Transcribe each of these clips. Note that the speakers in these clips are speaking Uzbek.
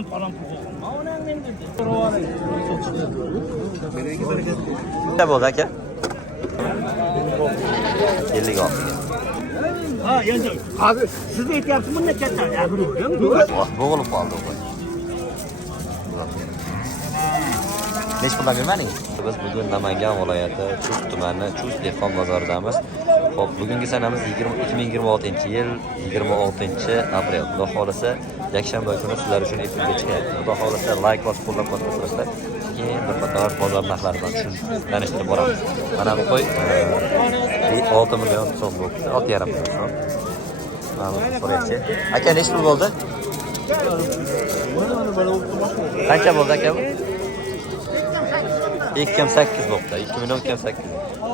Hem param kokuyor. Ma ona ne dedi? Ne bu aka? 56. Ha yazın. Abi siz de yaptınız ne kadar ya bunu? Bo'g'ilib qoldi bu. Necha puldan bermadingiz? Biz bugun Namangan viloyati Chust tumani Chust dehqon bozoridamiz. Xo'p, bugungi sanamiz 2026-yil 26-aprel. Xudo xolasa yakshanba kuni sizlar uchun efirga chiqadi. Xudo xolasa like bosib qo'llab-quvvatlashlar. Keyin bir qator bozor narxlaridan tanishtirib boramiz. Mana bu qo'y 6 million so'm bo'ldi. 6,5 million so'm. Mana so'raychi. Aka necha pul bo'ldi? Qancha bo'ldi aka bu? 2,8 bo'ldi. 2 million 2,8.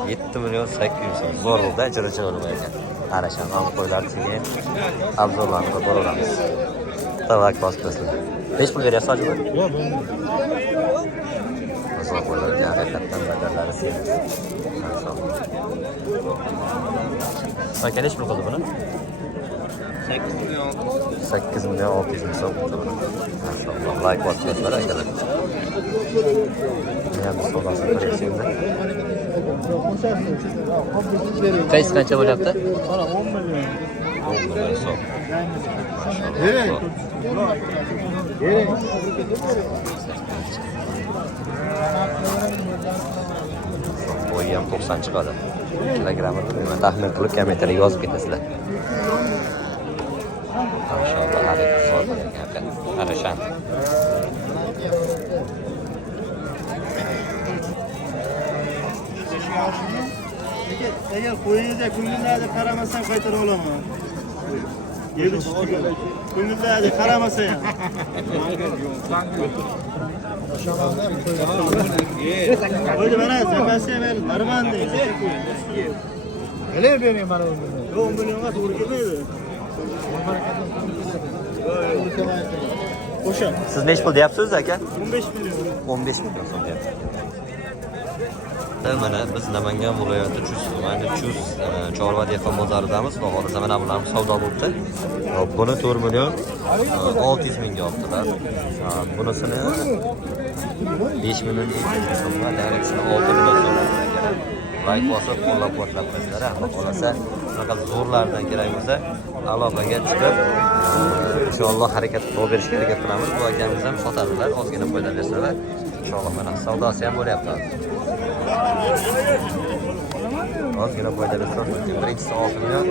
7 million 800 so'm. Zo'r bo'ldi, chiroyli bo'ldi ekan. Ana shu ham qo'ylar keyin obzorlarni qilib boramiz. Tavak bosibsizlar. Necha pul beryapsiz hozir? Yo'q, zo'r bo'ldi. Haqiqatdan badallari semiz. Aka necha pul qildi buni? 8 million 600 ming so'm bo'ldi buni. Maşallah. Like bosibsizlar akalar. Yani so'rasini ko'raylik. Qaysi qancha bo'lyapti? Mana 10 million. 10 million so'm. Boyi ham 90 chiqadi. Kilogrammi bilmayman, taxmin qilib kommentariyga yozib ketasizlar. Maşallah, harakat zo'r ekan. Ana shan. Eğer koyunuzda ko'ngillarga qaramasam qaytarib olaman. Yedi chiqdi. Ko'ngillarga qaramasa ham. Oyda mana zakasi ham armandi. Ele bereyim bana 10 milyon. 10 milyonga to'g'ri kelmaydi. Qo'sha. Siz necha pul deyapsiz aka? 15 milyon. 15 million so'm deyapsiz. Mana biz Namangan viloyati Chust tumani Chust chorva dehqon bozoridamiz. Xudo xolasa mana bular savdo bo'libdi. Buni 4 million 600 mingga oldilar. Bunisini 5 million 200 so'mga, yarısini 6 million so'mga. Like bosib qo'llab-quvvatlab qo'yinglar. Xudo xolasa bunaqa zo'rlardan kerak bo'lsa aloqaga chiqib inshaalloh harakat qilib berishga harakat qilamiz. Bu akamiz ham sotadilar, ozgina foyda bersalar. Inshaalloh mana savdosi ham bo'lyapti. Ozgina foyda bersa, birinchisi 6 million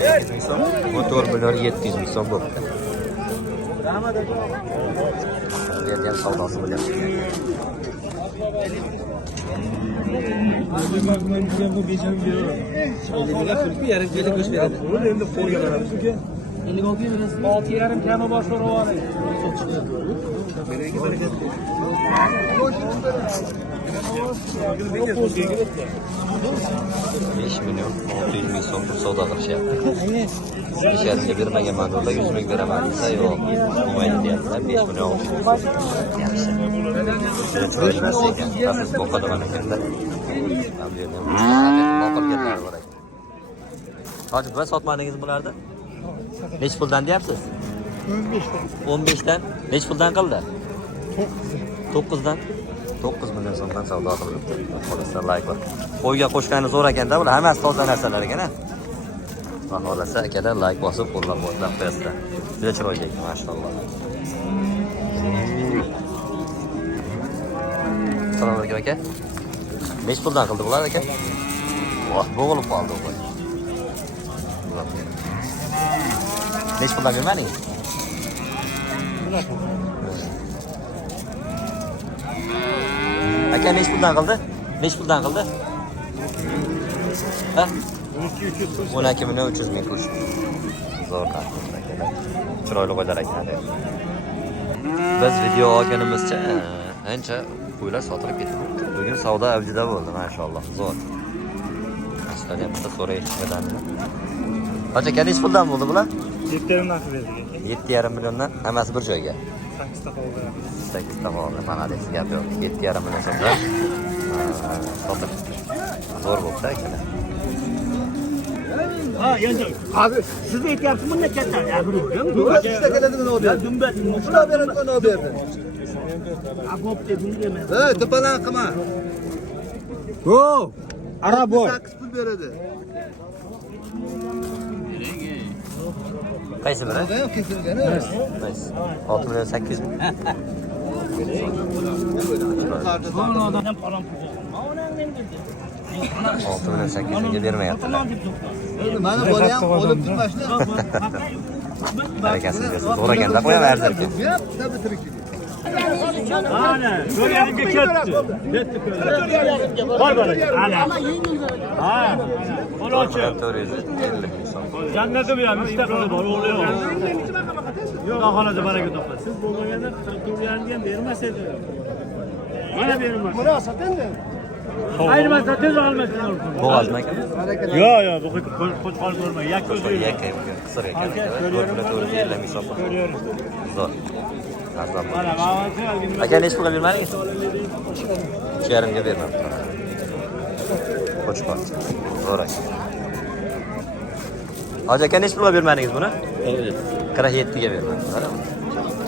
200 ming so'm, bu 4 million 700 ming so'm bo'ldi. Bu yerda ham savdosi bo'lyapti. Yarim kami bor so'rayapman. 5 million 600 ming so'm savdo qilishyapti. Ishlarimga bermagan manzurlar 100 ming beraman desa yo'q, bo'lmaydi deyaptilar. 5 million 600 ming. Yaxshi. Juda chiroyli narsa ekan. Siz boqadigan ekanlar. Ham yerda boqilganlar bor ekan. Hozir nima sotmadingiz bularni? Necha puldan deyapsiz? 15 dan. Necha puldan qildi? 9 dan. 9 million so'mdan savdo qilibdi. Xolasa like bor. Qo'yga qo'shgani zo'r ekanda, bular hammasi toza narsalar ekan-a. Xolasa akalar like bosib qo'llab-quvvatlab qo'yasizlar. Juda chiroyli ekan, maşallah. Assalomu alaykum aka. Necha puldan qildi bular aka? Bo'g'ilib qoldi bu. Necha puldan bermadingiz? Aka necha puldan qildi? Necha puldan qildi? Ha? 12 million 300 ming kurush. Zo'r narx akalar. Chiroyli qo'ylar ekan. Biz video olganimizcha ancha qo'ylar sotilib ketdi. Bugun savdo avjida bo'ldi, maşallah. Zo'r. Aslida ham bitta so'raychidan. Qancha necha puldan bo'ldi bular? 7,5 narx berdik. 7,5 milliondan hammasi bir joyga. 8 ta qoldi. 8 ta qoldi. Mana deb gap yo'q. 7,5 million so'mdan sotib. Zo'r bo'ldi akalar. Ha endi hozir siz aytyapsiz bunday katta agri Dumbat ishda keladimi o berdi? dumbat Shuna beradigan o berdi. bo'pti bunga emas To'palan qilma. ho ara bor 8 pul beradi. Qaysi biri? Odam kesilgan. Qaysi? 6 million 800 ming. Mana odamdan palon pul onang men dedi 6 million 800 mingga bermayaptilar. Mana bola ham olib turma shuni. Barakasini bersin. So'raganda qo'yaman arzirga. Yap, bitirib keldi. ana ko'rganimga ketdi bor ana ha qolochi 450 ming so'm. jannati bu ham ikkita qizi bor o'g'li yo'q yo'q xonada baraka topadi siz bo'lmaganda turganini ham bermas edi mana bermas buni sotindi ayrimasa tez olmasin Bo'g'azmi aka? yo'q yo'q bu qo'chqor ko'rmay yakka o'zi Yakka qisir ekan. 450 ming so'm. Zo'r. Arzon bo'ldi. Aka nechi pulga bermadingiz? 3,5 ga bermabdi. Qo'chqor. Zo'r aka. Hoji aka nechi pulga bermadingiz buni? 47 ga bermabdi.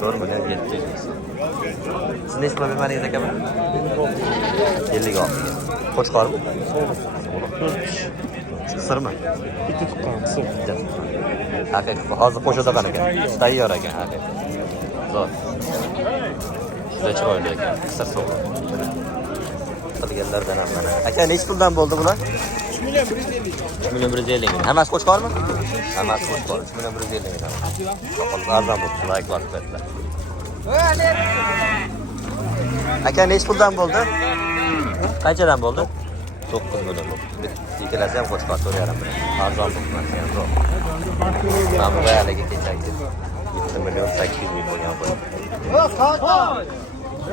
4 million 700 ming so'm. Siz nechi pulga bermadingiz aka buni? 56 ga. Qo'chqormi? Qisirmi? bitta tuqqan qisib Haqiqiy hozir qo'shida qan ekan. Tayyor ekan haqiqiy. Zo'r. Juda chiroyli ekan. Qisir so'q. Qilganlardan ham mana. Aka nechi puldan bo'ldi bular? 3 million 150 ming. Hammasi qo'chqormi? Hammasi qo'chqor. 3 million 150 ming. Soqol arzon bo'ldi. Like bosib berdilar. Aka nechi puldan bo'ldi? Qanchadan bo'ldi? 9 million bo'ldi. Ikkalasi ham qo'chqor 4,5 million. Arzon bo'ldi mana ham zo'r. Mana bu haligi kechagi 1 million 800 ming bo'lgan qo'y.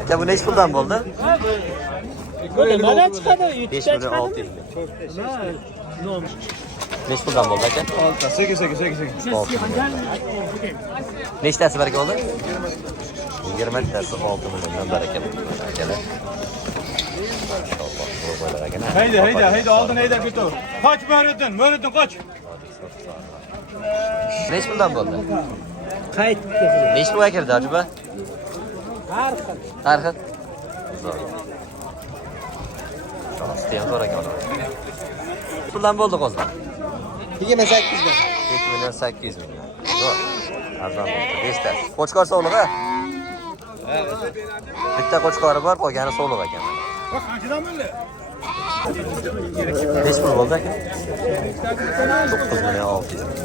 Aka bu nechi puldan bo'ldi? nimadan chiqadi 5 million 600 ming. Nechi puldan bo'ldi aka? 8. Nechtasi baraka oldi? 20 tasi 6 milliondan baraka bo'ldi. Akalar. hayda oldin hayda ketur qoch Mo'riddin qoch Nechi puldan bo'ldi? qaytdi Nechi pulga kirdi ajoba? Har xil. Zo'r. Shosti ham zo'r ekan. Puldan bo'ldi qo'zlar. 28 dan. 2 million 800 ming. Zo'r. Arzon bo'ldi. 5 tasi. Qo'chqor sog'lig'i? Bitta qo'chqori bor, qolgani sog'liq ekan. Nechi pul bo'ldi aka? 9 million 600 ming.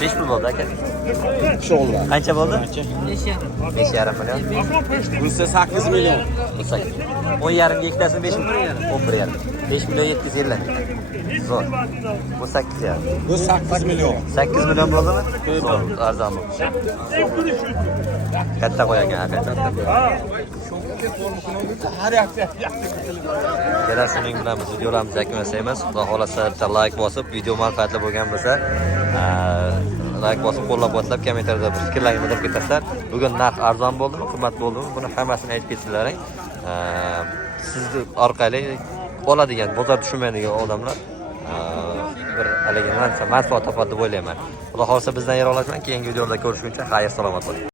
Nechi pul bo'ldi aka? Qancha bo'ldi? 5,5 million. Bunisi 8 million. 10,5 ga ikkitasini 5 million. 11,5. 5 million 750 ming. Zo'r. Bu 8,5. Bu 8 million. 8 million bo'ldimi? Zo'r, arzon bo'ldi. Katta qo'y ekan haqiqatan. Kelar shuning bilan biz videolarimizni yakunlaymiz. Xudo xolasa bitta like bosib, video manfaatli bo'lgan bo'lsa, like bosib, qo'llab-quvvatlab, kommentariyada bir fikrlaringizni bildirib ketasizlar. Bugun narx arzon bo'ldimi, qimmat bo'ldimi? Buni hammasini aytib ketdilaring. Sizni orqali oladigan, bozor tushunmaydigan odamlar bir haligi manfaat topadi deb o'ylayman. Xudo xolasa bizdan yer olasiman. Keyingi videoda ko'rishguncha xayr, salomat bo'ling.